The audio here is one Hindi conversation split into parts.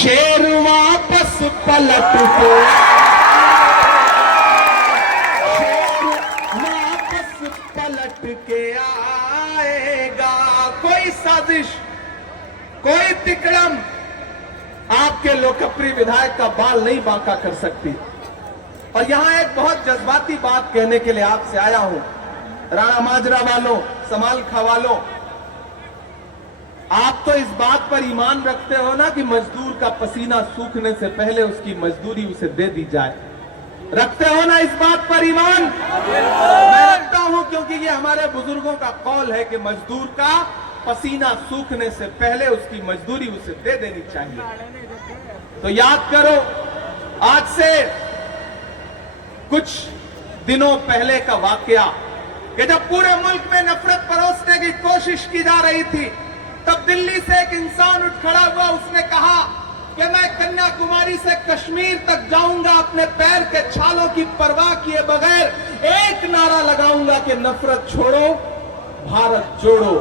शेर वापस पलट के पलट के आएगा। कोई साजिश, कोई तिकड़म आपके लोकप्रिय विधायक का बाल नहीं बांका कर सकती। और यहां एक बहुत जज्बाती बात कहने के लिए आपसे आया हूं। राणा माजरा वालों, समालखा वालों, आप तो इस बात पर ईमान रखते हो ना कि मजदूर का पसीना सूखने से पहले उसकी मजदूरी उसे दे दी जाए। रखते हो ना इस बात पर ईमान? मैं रखता हूं, क्योंकि ये हमारे बुजुर्गों का कौल है कि मजदूर का पसीना सूखने से पहले उसकी मजदूरी उसे दे देनी चाहिए। तो याद करो, आज से कुछ दिनों पहले का वाकया कि जब पूरे मुल्क में नफरत परोसने की कोशिश की जा रही थी, तब दिल्ली से एक इंसान उठ खड़ा हुआ। उसने कहा कि मैं कन्याकुमारी से कश्मीर तक जाऊंगा, अपने पैर के छालों की परवाह किए बगैर एक नारा लगाऊंगा कि नफरत छोड़ो, भारत जोड़ो।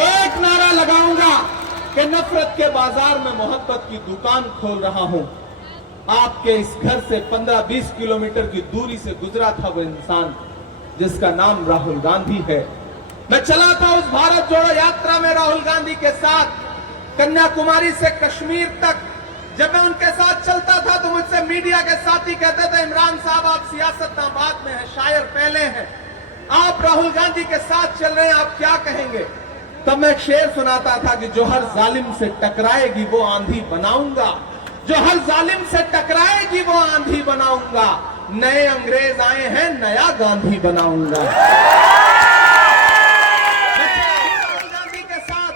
एक नारा लगाऊंगा कि नफरत के बाजार में मोहब्बत की दुकान खोल रहा हूं। आपके इस घर से 15-20 किलोमीटर की दूरी से गुजरा था वो इंसान जिसका नाम राहुल गांधी है। मैं चला था उस भारत जोड़ो यात्रा में राहुल गांधी के साथ कन्याकुमारी से कश्मीर तक। जब मैं उनके साथ चलता था तो मुझसे मीडिया के साथी कहते थे, इमरान साहब आप सियासतदान में हैं, शायर पहले हैं, आप राहुल गांधी के साथ चल रहे हैं, आप क्या कहेंगे? तब मैं एक शेर सुनाता था कि जो हर जालिम से टकराएगी वो आंधी बनाऊंगा, जो हर जालिम से टकराएगी वो आंधी बनाऊंगा। नए अंग्रेज आए हैं, नया गांधी बनाऊंगा। राहुल गांधी के साथ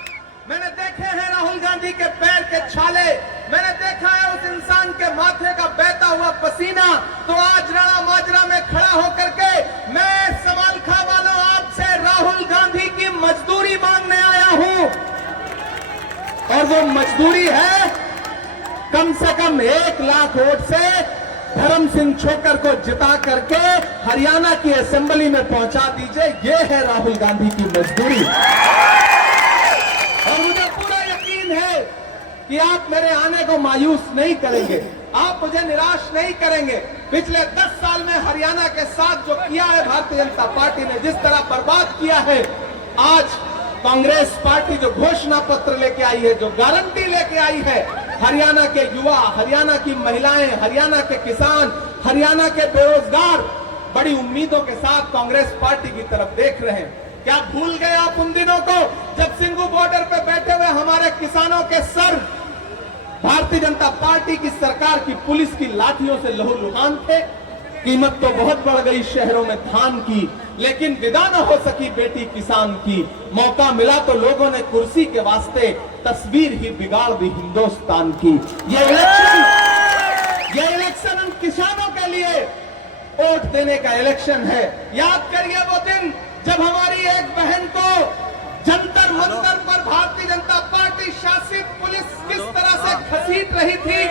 मैंने देखे हैं राहुल गांधी के पैर के छाले, मैंने देखा है उस इंसान के माथे का बहता हुआ पसीना। तो आज राणा माजरा में खड़ा होकर के मैं समालखा वालों आपसे राहुल गांधी की मजदूरी मांगने आया हूं। और वो मजदूरी है कम से कम 1 लाख वोट से धर्म सिंह छोकर को जिता करके हरियाणा की असेंबली में पहुंचा दीजिए। ये है राहुल गांधी की मजदूरी। और मुझे पूरा यकीन है कि आप मेरे आने को मायूस नहीं करेंगे, आप मुझे निराश नहीं करेंगे। पिछले 10 साल में हरियाणा के साथ जो किया है भारतीय जनता पार्टी ने, जिस तरह बर्बाद किया है, आज कांग्रेस पार्टी जो घोषणा पत्र लेके आई है, जो गारंटी लेके आई है, हरियाणा के युवा, हरियाणा की महिलाएं, हरियाणा के किसान, हरियाणा के बेरोजगार बड़ी उम्मीदों के साथ कांग्रेस पार्टी की तरफ देख रहे हैं। क्या भूल गए आप उन दिनों को जब सिंघू बॉर्डर पे बैठे हुए हमारे किसानों के सर भारतीय जनता पार्टी की सरकार की पुलिस की लाठियों से लहूलुहान थे? कीमत तो बहुत बढ़ गई शहरों में धान की, लेकिन विदा न हो सकी बेटी किसान की। मौका मिला तो लोगों ने कुर्सी के वास्ते तस्वीर ही बिगाड़ दी हिंदुस्तान की। ये इलेक्शन उन किसानों के लिए वोट देने का इलेक्शन है। याद करिए वो दिन जब हमारी एक बहन को जंतर मंतर पर भारतीय जनता पार्टी शासित पुलिस किस तरह से घसीट रही थी।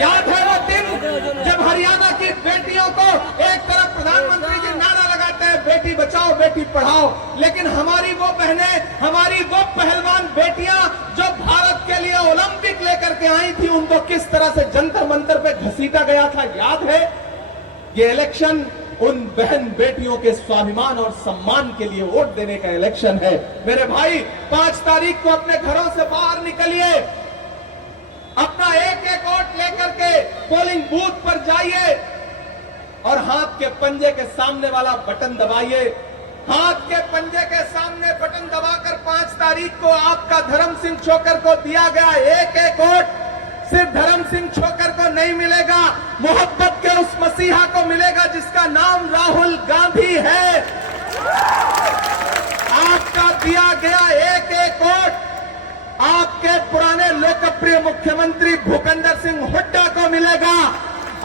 याद है वो दिन जब हरियाणा की बेटियों को एक तरफ प्रधानमंत्री जी नारा लगाते हैं बेटी बचाओ बेटी पढ़ाओ, लेकिन हमारी वो बहनें, हमारी वो पहलवान बेटियां जो भारत के लिए ओलंपिक लेकर के आई थी, उनको किस तरह से जंतर मंतर पे घसीटा गया था, याद है? ये इलेक्शन उन बहन बेटियों के स्वाभिमान और सम्मान के लिए वोट देने का इलेक्शन है। मेरे भाई, 5 तारीख को अपने घरों से बाहर निकलिए, अपना एक वोट लेकर के पोलिंग बूथ पर जाइए और हाथ के पंजे के सामने वाला बटन दबाइए। हाथ के पंजे के सामने बटन दबाकर 5 तारीख को आपका धर्म सिंह छोकर को दिया गया एक वोट सिर्फ धर्म सिंह छोकर को नहीं मिलेगा, मोहब्बत के उस मसीहा को मिलेगा जिसका नाम राहुल गांधी है। आपका दिया गया एक वोट आपके पुराने लोकप्रिय मुख्यमंत्री भूपेंद्र सिंह हुड्डा को मिलेगा।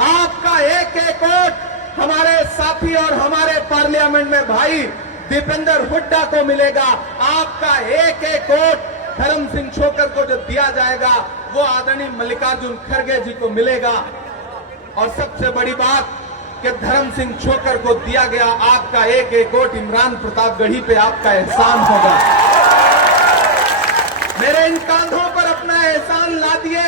आपका एक वोट हमारे साथी और हमारे पार्लियामेंट में भाई दीपेंद्र हुड्डा को मिलेगा। आपका एक वोट धर्म सिंह छोकर को जो दिया जाएगा वो आदरणीय मल्लिकार्जुन खड़गे जी को मिलेगा। और सबसे बड़ी बात कि धर्म सिंह छोकर को दिया गया आपका एक वोट इमरान प्रतापगढ़ी पे आपका एहसान होगा। मेरे इन कांधों पर अपना एहसान ला दिए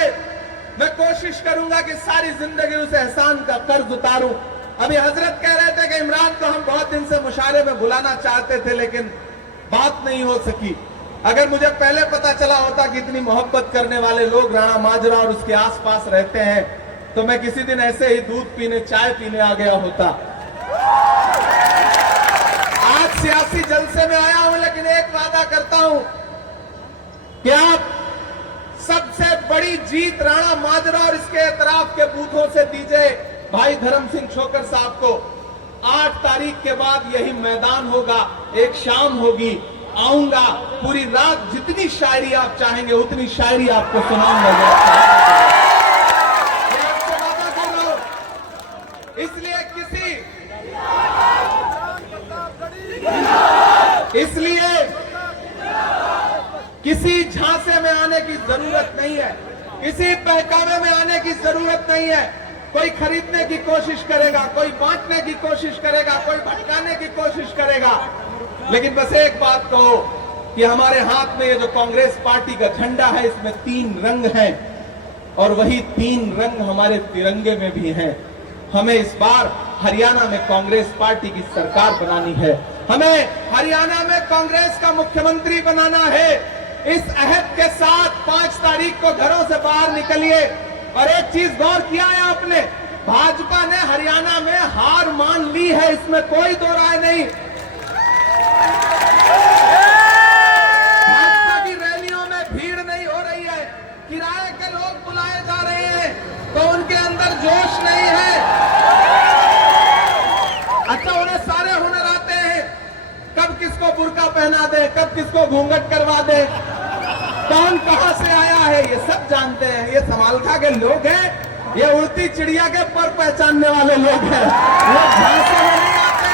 मैं कोशिश करूंगा कि सारी जिंदगी उस एहसान का कर्ज उतारूं। अभी हजरत कह रहे थे कि इमरान को हम बहुत दिन से मुशायरे में बुलाना चाहते थे, लेकिन बात नहीं हो सकी। अगर मुझे पहले पता चला होता कि इतनी मोहब्बत करने वाले लोग राणा माजरा और उसके आसपास रहते हैं, तो मैं किसी दिन ऐसे ही दूध पीने, चाय पीने आ गया होता। आज सियासी जलसे में आया हूं, लेकिन एक वादा करता हूं कि आप सबसे बड़ी जीत राणा माजरा और इसके एतराफ के बूथों से दीजिए भाई धर्म सिंह छोकर साहब को। 8 तारीख के बाद यही मैदान होगा, एक शाम होगी, आऊंगा, पूरी रात जितनी शायरी आप चाहेंगे उतनी शायरी आपको सुनाऊंगा। मैं आपसे वादा कर रहा हूं। इसलिए किसी झांसे में आने की जरूरत नहीं है, किसी बहकावे में आने की जरूरत नहीं है। कोई खरीदने की कोशिश करेगा, कोई बांटने की कोशिश करेगा, कोई भटकाने की कोशिश करेगा, लेकिन बस एक बात कहो कि हमारे हाथ में ये जो कांग्रेस पार्टी का झंडा है, इसमें 3 रंग हैं और वही 3 रंग हमारे तिरंगे में भी हैं। हमें इस बार हरियाणा में कांग्रेस पार्टी की सरकार बनानी है, हमें हरियाणा में कांग्रेस का मुख्यमंत्री बनाना है। इस अहद के साथ 5 तारीख को घरों से बाहर निकलिए। और एक चीज गौर किया है आपने, भाजपा ने हरियाणा में हार मान ली है, इसमें कोई दो राय नहीं। भाजपा की रैलियों में भीड़ नहीं हो रही है, किराए के लोग बुलाए जा रहे हैं तो उनके अंदर जोश नहीं है। अच्छा, उन्हें सारे हुनर आते हैं, कब किसको बुर्का पहना दे, कब किसको घूंघट करवा दे, कौन कहां से आया है, ये सब जानते हैं। ये समालखा के लोग हैं, ये उड़ती चिड़िया के पर पहचानने वाले लोग हैं, वो झांसे में नहीं आते।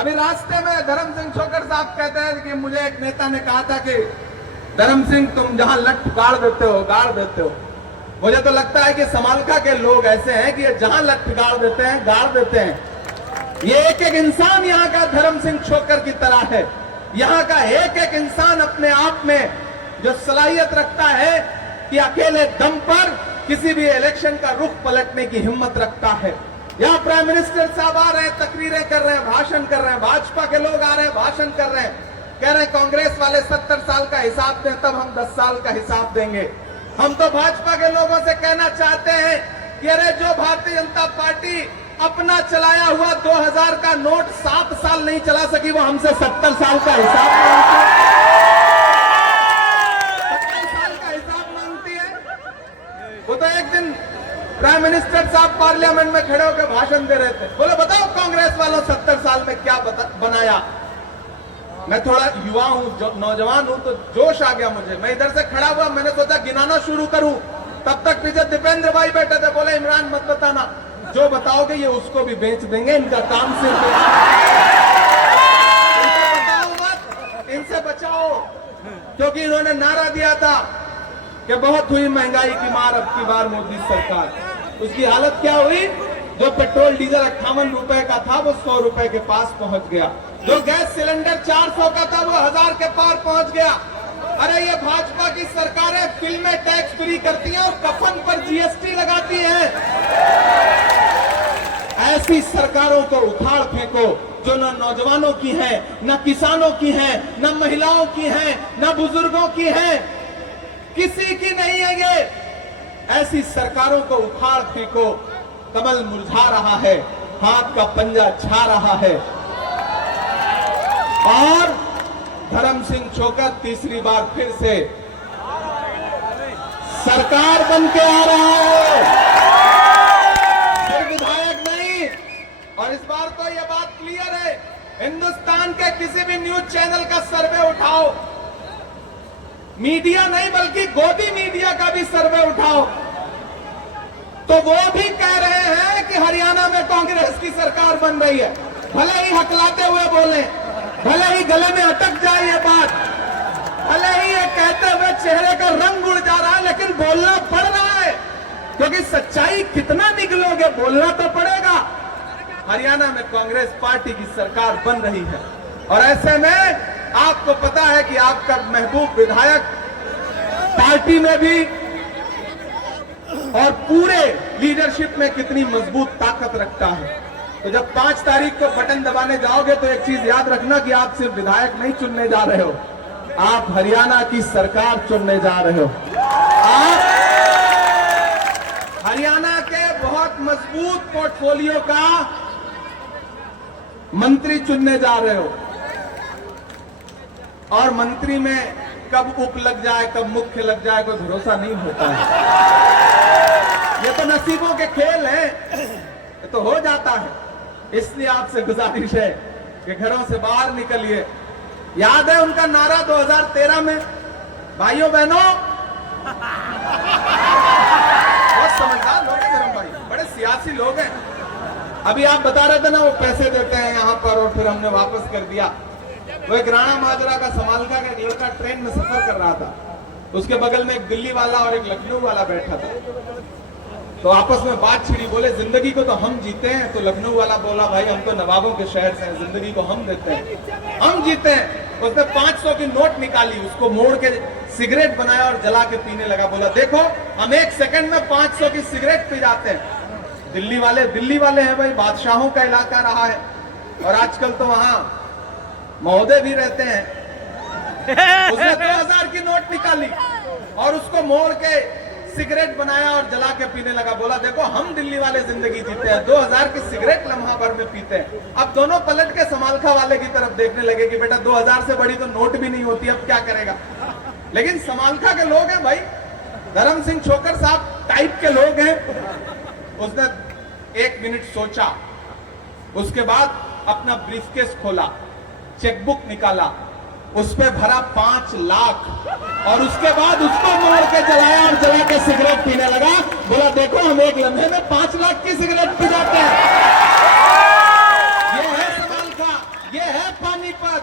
अभी रास्ते में धर्म सिंह छोकर साहब कहते हैं कि मुझे एक नेता ने कहा था कि धर्म सिंह तुम जहां लठ गाड़ देते हो गाड़ देते हो। मुझे तो लगता है कि समालखा के लोग ऐसे हैं कि ये जहां लठ गाड़ देते हैं गाड़ देते हैं। ये एक एक इंसान यहाँ का धर्म सिंह छोकर की तरह है। यहाँ का एक एक इंसान अपने आप में जो सलाहियत रखता है कि अकेले दम पर किसी भी इलेक्शन का रुख पलटने की हिम्मत रखता है। यहाँ प्राइम मिनिस्टर साहब आ रहे हैं, तकरीरें कर रहे हैं, भाषण कर रहे हैं, भाजपा के लोग आ रहे हैं, भाषण कर रहे हैं, कह रहे हैं कांग्रेस वाले 70 साल का हिसाब दें तब हम 10 साल का हिसाब देंगे। हम तो भाजपा के लोगों से कहना चाहते हैं कि अरे जो भारतीय जनता पार्टी अपना चलाया हुआ 2000 का नोट 7 साल नहीं चला सकी, वो हमसे 70 साल का हिसाब मांगती है। वो तो एक दिन प्राइम मिनिस्टर साहब पार्लियामेंट में खड़े होकर भाषण दे रहे थे, बोले बताओ कांग्रेस वालों 70 साल में क्या बनाया। मैं थोड़ा युवा हूं, नौजवान हूं, तो जोश आ गया मुझे। मैं इधर से खड़ा हुआ, मैंने सोचा गिनाना शुरू करूं, तब तक पीछे दीपेंद्र भाई बैठे थे, बोले इमरान मत बताना, जो बताओगे ये उसको भी बेच देंगे, इनका काम सिर्फ बताओ मत, इनसे बचाओ। क्योंकि इन्होंने नारा दिया था कि बहुत हुई महंगाई की मार अब की बार मोदी सरकार। उसकी हालत क्या हुई, जो पेट्रोल डीजल 58 रुपए का था वो 100 रुपए के पास पहुंच गया, जो गैस सिलेंडर 400 का था वो 1000 के पार पहुंच गया। अरे ये भाजपा की सरकारें फिल्में टैक्स फ्री करती हैं और कफन पर जीएसटी लगाती हैं। ऐसी सरकारों को उखाड़ फेंको जो न नौजवानों की है, न किसानों की है, न महिलाओं की है, न बुजुर्गों की है, किसी की नहीं है ये। ऐसी सरकारों को उखाड़ फेंको। कमल मुरझा रहा है, हाथ का पंजा छा रहा है और धर्म सिंह छोकर तीसरी बार फिर से सरकार बन के आ रहा है, सिर्फ विधायक नहीं। और इस बार तो यह बात क्लियर है, हिंदुस्तान के किसी भी न्यूज चैनल का सर्वे उठाओ, मीडिया नहीं बल्कि गोदी मीडिया का भी सर्वे उठाओ, तो वो भी कह रहे हैं कि हरियाणा में कांग्रेस की सरकार बन रही है। भले ही हकलाते हुए बोले, भले ही गले में अटक जाए ये बात, भले ही ये कहते हुए चेहरे का रंग उड़ जा रहा है, लेकिन बोलना पड़ रहा है, क्योंकि सच्चाई कितना निकलोगे, बोलना तो पड़ेगा। हरियाणा में कांग्रेस पार्टी की सरकार बन रही है और ऐसे में आपको पता है कि आपका महबूब विधायक पार्टी में भी और पूरे लीडरशिप में कितनी मजबूत ताकत रखता है। तो जब 5 तारीख को बटन दबाने जाओगे तो एक चीज याद रखना कि आप सिर्फ विधायक नहीं चुनने जा रहे हो, आप हरियाणा की सरकार चुनने जा रहे हो। आप हरियाणा के बहुत मजबूत पोर्टफोलियो का मंत्री चुनने जा रहे हो। और मंत्री में कब उप लग जाए, कब मुख्य लग जाए, कोई भरोसा नहीं होता है। ये तो नसीबों के खेल हैं, ये तो हो जाता है। इसलिए आपसे गुजारिश है कि घरों से बाहर निकलिए। याद है उनका नारा 2013 में, भाइयों बहनों, बहुत समझदार लोग हैं धर्म भाई, बड़े सियासी लोग हैं। अभी आप बता रहे थे ना वो पैसे देते हैं यहां पर और फिर हमने वापस कर दिया। वो एक राणा माजरा का समालखा का एक लड़का ट्रेन में सफर कर रहा था, उसके बगल में एक दिल्ली वाला और एक लखनऊ वाला बैठा था। तो आपस में बात छिड़ी, बोले जिंदगी को तो हम जीते हैं। तो लखनऊ वाला बोला भाई हम तो नवाबों के शहर से हैं, जिंदगी को हम देते हैं, हम जीते हैं। उसने 500 की नोट निकाली, उसको मोड़ के सिगरेट बनाया और जला के पीने लगा। बोला देखो हम 1 सेकंड में 500 की सिगरेट पी जाते हैं। दिल्ली वाले हैं भाई, बादशाहों का इलाका रहा है और आजकल तो वहां महोदय भी रहते हैं। उसने 2000 की नोट निकाली और उसको मोड़ के सिगरेट बनाया और जला के पीने लगा। बोला देखो हम दिल्ली वाले जिंदगी जीते हैं, 2000 की सिगरेट लम्हा भर में पीते हैं। अब दोनों पलट के समालखा वाले की तरफ देखने लगे कि बेटा 2000 से बड़ी तो नोट भी नहीं होती, अब क्या करेगा। लेकिन समालखा के लोग हैं भाई, धर्म सिंह छोकर साहब टाइप के लोग हैं। उसने 1 मिनट सोचा, उसके बाद अपना ब्रीफकेस खोला, चेकबुक निकाला, उस पे भरा 5 लाख और उसके बाद उसको मोड़ के जलाया और जला के सिगरेट पीने लगा। बोला देखो हम 1 लम्हे में 5 लाख की सिगरेट पी जाते हैं। ये है समालखा, ये है पानीपत।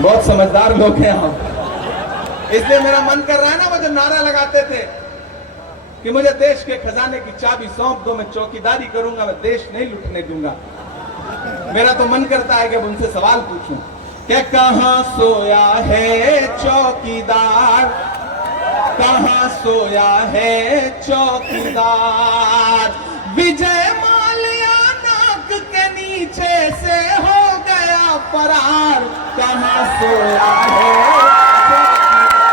बहुत समझदार लोग हैं हम। इसलिए मेरा मन कर रहा है ना, वो जो नारा लगाते थे कि मुझे देश के खजाने की चाबी सौंप दो, मैं चौकीदारी करूंगा, मैं देश नहीं लुटने दूंगा। मेरा तो मन करता है कि उनसे सवाल पूछूं कि कहां सोया है चौकीदार, कहां सोया है चौकीदार। विजय माल्या नाक के नीचे से हो गया फरार, कहां सोया है चौकीदार,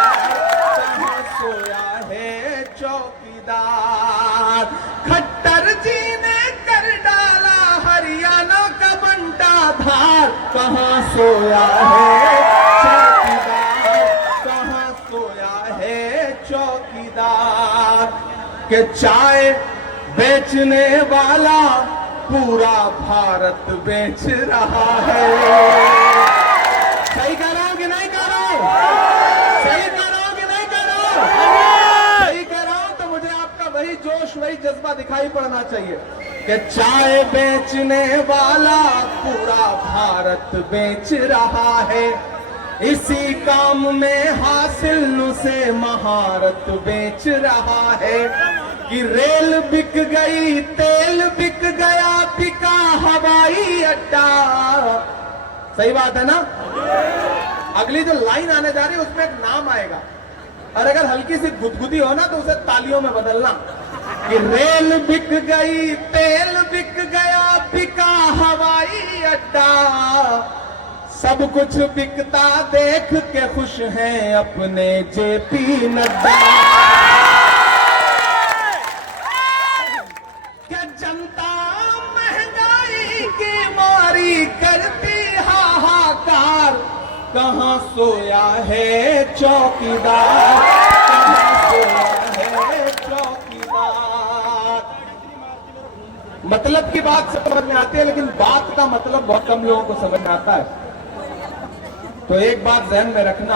कहां सोया है चौकीदार। खट्टर जी ने कर डाला हरियाणा का बंटा धार, कहां सोया है चौकीदार, कहां सोया है चौकीदार। के चाय बेचने वाला पूरा भारत बेच रहा है। सही कह रहा हूं कि नहीं कह रहा हूं? सही कह रहा हूं कि नहीं कह रहा हूं? सही कह रहा हूं तो मुझे आपका वही जोश, वही जज्बा दिखाई पड़ना चाहिए कि चाय बेचने वाला पूरा भारत बेच रहा है। इसी काम में हासिल से महारत बेच रहा है कि रेल बिक गई, तेल बिक गया, बिका हवाई अड्डा। सही बात है ना? अगली जो लाइन आने जा रही है उसमें एक नाम आएगा और अगर हल्की सी गुदगुदी हो ना तो उसे तालियों में बदलना कि रेल बिक गई, तेल बिक गया, बिका हवाई अड्डा। सब कुछ बिकता देख के खुश हैं अपने जेपी नड्डा। क्या जनता महंगाई की मारी करती हाहाकार, कहां सोया है चौकीदार, कहां सोया है चौकीदार। मतलब की बात समझ में आती है लेकिन बात का मतलब बहुत कम लोगों को समझ में आता है। तो एक बात ध्यान में रखना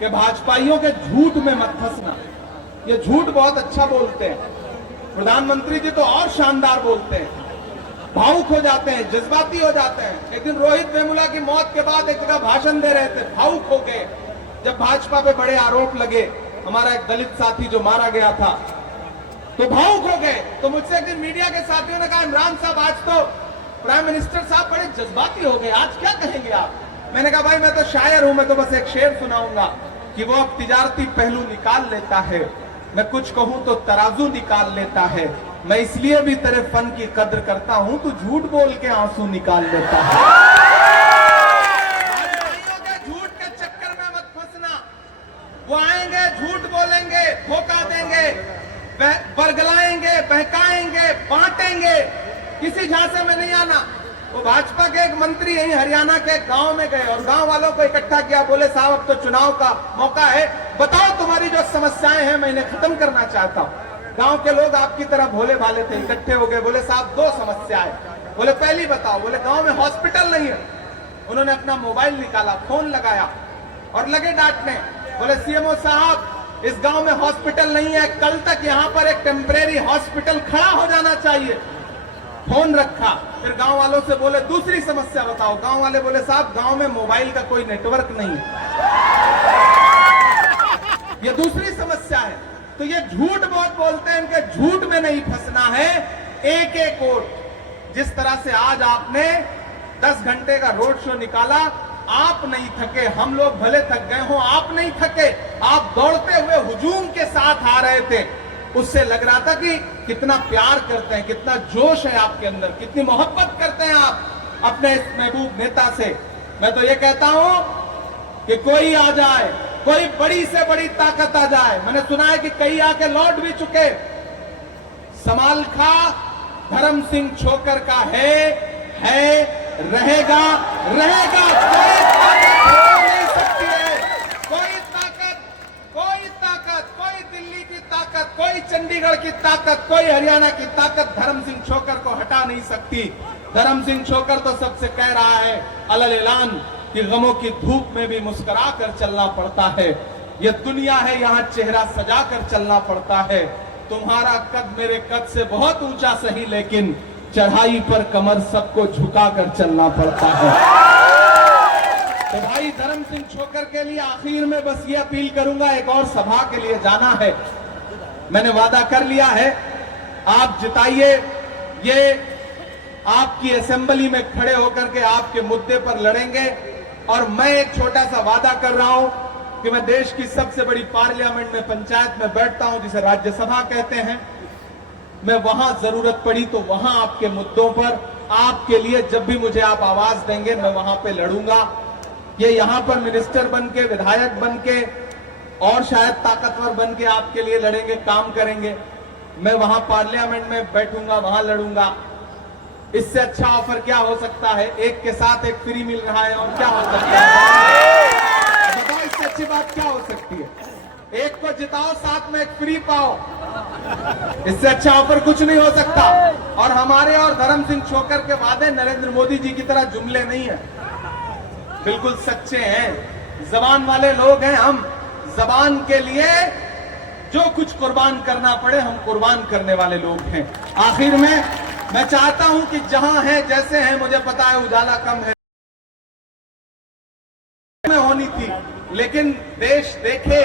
कि भाजपाइयों के झूठ में मत फंसना। ये झूठ बहुत अच्छा बोलते हैं, प्रधानमंत्री जी तो और शानदार बोलते हैं, भावुक हो जाते हैं, जज्बाती हो जाते हैं। एक दिन रोहित वेमुला की मौत के बाद एक जगह भाषण दे रहे थे, भावुक हो गए। जब भाजपा पे बड़े आरोप लगे, हमारा एक दलित साथी जो मारा गया था, तो भावुक हो गए। तो मुझसे एक दिन मीडिया के साथियों ने कहा इमरान साहब आज तो प्राइम मिनिस्टर साहब बड़े जज्बाती हो गए, आज क्या कहेंगे आप? मैंने कहा भाई मैं तो शायर हूं, मैं तो बस एक शेर सुनाऊंगा कि वो अब तिजारती पहलू निकाल लेता है, मैं कुछ कहूं तो तराजू निकाल लेता है, मैं इसलिए भी तेरे फन की कद्र करता हूं, तू झूठ बोल के आंसू निकाल लेता है। झूठ के चक्कर में मत फंसना, वो आएंगे, झूठ बोलेंगे, धोखा देंगे, बरगलाएंगे, बहकाएंगे, बांटेंगे, किसी झांसे में नहीं आना। वो भाजपा के एक मंत्री यही हरियाणा के गांव में गए और गांव वालों को इकट्ठा किया, बोले साहब अब तो चुनाव का मौका है, बताओ तुम्हारी जो समस्याएं हैं मैं इन्हें खत्म करना चाहता हूं। गांव के लोग आपकी तरह भोले भाले थे, इकट्ठे हो गए, बोले साहब 2 समस्याएं। बोले पहली बताओ, बोले गांव में हॉस्पिटल नहीं है। उन्होंने अपना मोबाइल निकाला, फोन लगाया और लगे डांटने, बोले सीएमओ साहब इस गांव में हॉस्पिटल नहीं है, कल तक यहां पर एक टेम्परेरी हॉस्पिटल खड़ा हो जाना चाहिए। फोन रखा, फिर गांव वालों से बोले दूसरी समस्या बताओ। गांव वाले बोले साहब गांव में मोबाइल का कोई नेटवर्क नहीं है, ये दूसरी समस्या है। तो ये झूठ बहुत बोलते हैं, इनके झूठ में नहीं फंसना है। एक एक वोट, जिस तरह से आज आपने 10 घंटे का रोड शो निकाला, आप नहीं थके, हम लोग भले थक गए हो, आप नहीं थके, आप दौड़ते हुए हुजूम के साथ आ रहे थे। उससे लग रहा था कि कितना प्यार करते हैं, कितना जोश है आपके अंदर, कितनी मोहब्बत करते हैं आप अपने इस महबूब नेता से। मैं तो ये कहता हूं कि कोई आ जाए, कोई बड़ी से बड़ी ताकत आ जाए। मैंने सुना है कि कई आके लौट भी चुके। समालखा धर्म सिंह छोकर का है, रहेगा, रहेगा। कोई ताकत हो नहीं सकती है, कोई ताकत, कोई दिल्ली की ताकत, कोई चंडीगढ़ की ताकत, कोई हरियाणा की ताकत धर्म सिंह छोकर को हटा नहीं सकती। धर्म सिंह छोकर तो सबसे कह रहा है अलल ऐलान कि गमों की धूप में भी मुस्कुरा कर चलना पड़ता है। ये दुनिया है, यहाँ चेहरा सजा कर चलना पड़ता है। तुम्हारा कद मेरे कद से बहुत ऊंचा सही, लेकिन चढ़ाई पर कमर सबको झुका कर चलना पड़ता है। तो भाई धर्म सिंह छोकर के लिए आखिर में बस ये अपील करूंगा, एक और सभा के लिए जाना है, मैंने वादा कर लिया है, आप जिताइए। ये आपकी असेंबली में खड़े होकर के आपके मुद्दे पर लड़ेंगे। और मैं एक छोटा सा वादा कर रहा हूं कि मैं देश की सबसे बड़ी पार्लियामेंट में, पंचायत में बैठता हूं, जिसे राज्यसभा कहते हैं। मैं वहां जरूरत पड़ी तो वहां आपके मुद्दों पर, आपके लिए जब भी मुझे आप आवाज देंगे, मैं वहां पे लड़ूंगा। ये यहां पर मिनिस्टर बन के, विधायक बन के और शायद ताकतवर बन के आपके लिए लड़ेंगे, काम करेंगे। मैं वहां पार्लियामेंट में बैठूंगा, वहां लड़ूंगा। इससे अच्छा ऑफर क्या हो सकता है? एक के साथ एक फ्री मिल रहा है, और क्या हो सकता है? बताओ, इससे अच्छी बात क्या हो सकती है? एक को जिताओ, साथ में एक फ्री पाओ, इससे अच्छा ऑफर कुछ नहीं हो सकता। और हमारे और धर्म सिंह छोकर के वादे नरेंद्र मोदी जी की तरह जुमले नहीं है, बिल्कुल सच्चे हैं। जबान वाले लोग हैं हम, जबान के लिए जो कुछ कुर्बान करना पड़े हम कुर्बान करने वाले लोग हैं। आखिर में मैं चाहता हूं कि जहां है, जैसे हैं, मुझे पता है उजाला कम है में होनी थी, लेकिन देश देखे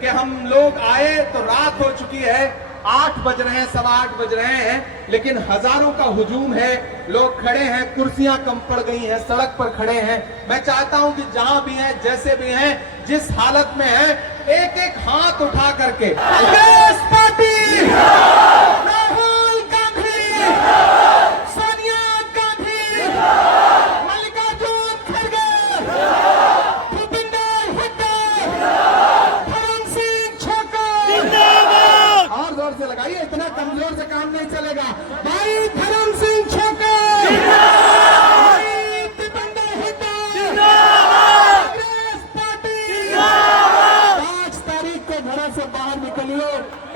कि हम लोग आए तो रात हो चुकी है, 8 बज रहे हैं, 8:15 बज रहे हैं, लेकिन हजारों का हुजूम है, लोग खड़े हैं, कुर्सियां कम पड़ गई हैं, सड़क पर खड़े हैं। मैं चाहता हूं कि जहां भी हैं, जैसे भी हैं, जिस हालत में हैं, एक एक हाथ उठा करके कांग्रेस पार्टी, राहुल गांधी, सोनिया गांधी, मल्लिकार्जुन खड़गे, भूपेंद्र हुड्डा, धर्म सिंह छोकर, और जोर से लगाइए, इतना कमजोर से काम नहीं चलेगा भाई। धर्म सिंह छोकर, भाई भूपेंद्र हुड्डा, कांग्रेस पार्टी, 5 तारीख को घरों से बाहर निकलिए,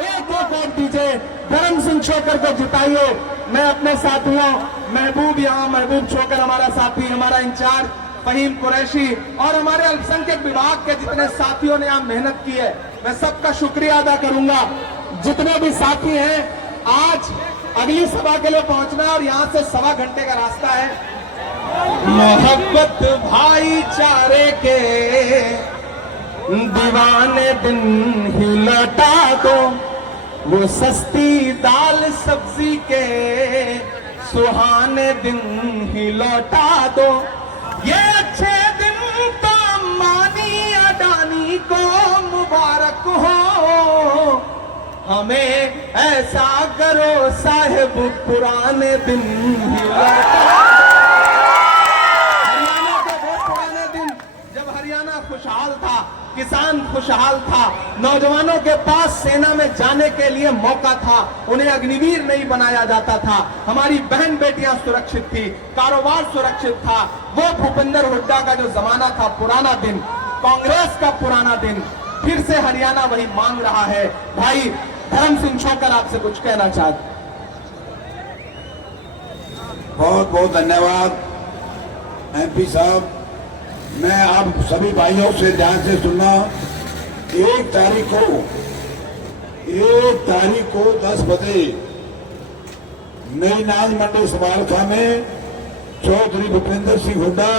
एक वोट दीजिए, धर्म सिंह छोकर को जिताइए। मैं अपने साथियों, महबूब यहाँ महबूब छोकर हमारा साथी, हमारा इंचार्ज फहीम कुरैशी और हमारे अल्पसंख्यक विभाग के जितने साथियों ने यहाँ मेहनत की है, मैं सबका शुक्रिया अदा करूंगा। जितने भी साथी हैं, आज अगली सभा के लिए पहुंचना है और यहाँ से 1.25 घंटे का रास्ता है। मोहब्बत भाईचारे के दीवाने दिन ही लौटा दो, वो सस्ती दाल सब्जी के सुहाने दिन ही लौटा दो। ये अच्छे दिन तो अंबानी अडानी को मुबारक हो, हमें ऐसा करो साहिब पुराने दिन ही हरियाणा के वो पुराने दिन जब हरियाणा खुशहाल था, किसान खुशहाल था, नौजवानों के पास सेना में जाने के लिए मौका था, उन्हें अग्निवीर नहीं बनाया जाता था, हमारी बहन बेटियां सुरक्षित थी, कारोबार सुरक्षित था। वो भूपेंद्र हुड्डा का जो जमाना था, पुराना दिन, कांग्रेस का पुराना दिन, फिर से हरियाणा वही मांग रहा है। भाई धर्म सिंह छोकर आपसे कुछ कहना चाहते। बहुत बहुत धन्यवाद एमपी साहब। मैं आप सभी भाइयों से ध्यान से सुनना। 1 तारीख को 10 बजे नई नाज मंडी समारखा में चौधरी भूपेंद्र सिंह हुड्डा